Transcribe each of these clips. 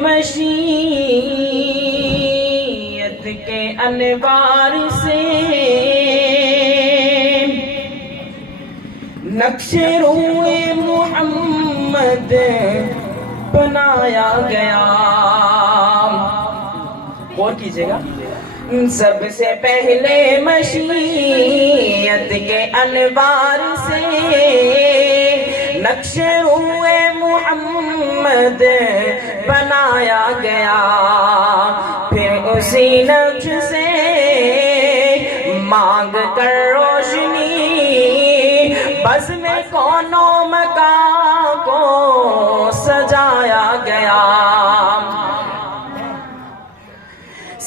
مشیت کے انوار سے نقش روئے محمد بنایا گیا. غور کیجئے گا. سب سے پہلے مشیت کے انوار سے نقش روئے محمد بنایا گیا. پھر اسی نقش سے مانگ کر روشنی بزم کون و مکان کو سجایا گیا.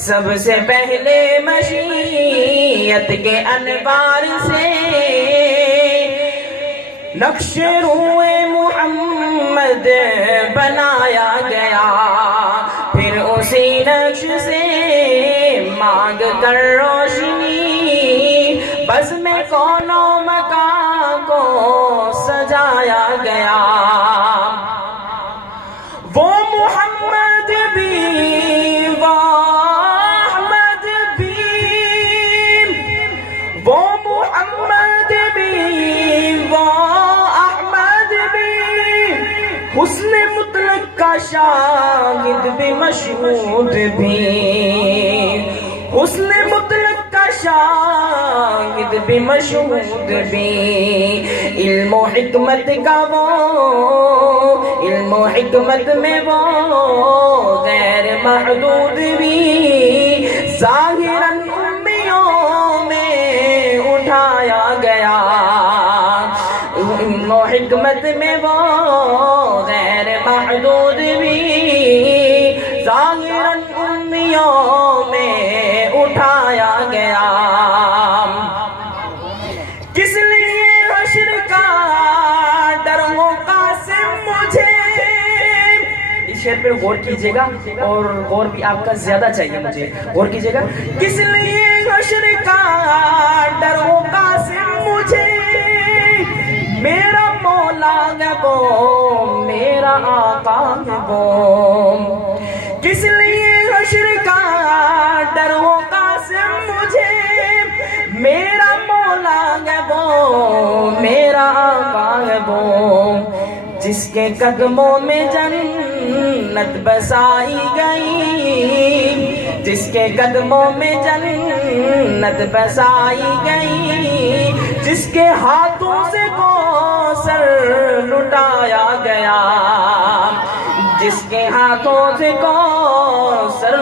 سب سے پہلے مشیت کے انوار سے نقش روئے محمد بنایا گیا. پھر اسی نقش سے مانگ کر روشنی بزم کون و مکان کو سجایا گیا. وہ محمد بھی وہ احمد بھی وہ محمد بھی وہ احمد بھی حسن مطلق کا شاہد بھی مشہود بھی. حسن مطلق کا شاہد بھی مشہود بھی. علم و حکمت کا وہ علم و حکمت میں وہ غیر محدود بھی. ظاہراً امیوں میں اٹھایا گیا. علم و حکمت میں وہ غیر محدود بھی. ظاہراً امیوں میں اٹھایا گیا. کس لیے حشر کا ڈر ہو قاسم مجھے. اس شعر پر غور کیجئے گا اور غور بھی آپ کا زیادہ چاہیے مجھے. غور کیجئے گا. کس لیے حشر کا ڈر ہو قاسم مجھے. میرا مولا ہے وہ میرا آقا ہے وہ. کس لیے حشر کا ڈر ہو قاسم مجھے. میرا مولا ہے وہ میرا آقا ہے وہ. جس کے قدموں میں جنت بسائی گئی. جس کے قدموں میں جنت بسائی گئی. جس کے ہاتھوں سے کوثر لٹایا گیا. جس کے ہاتھوں سے کوثر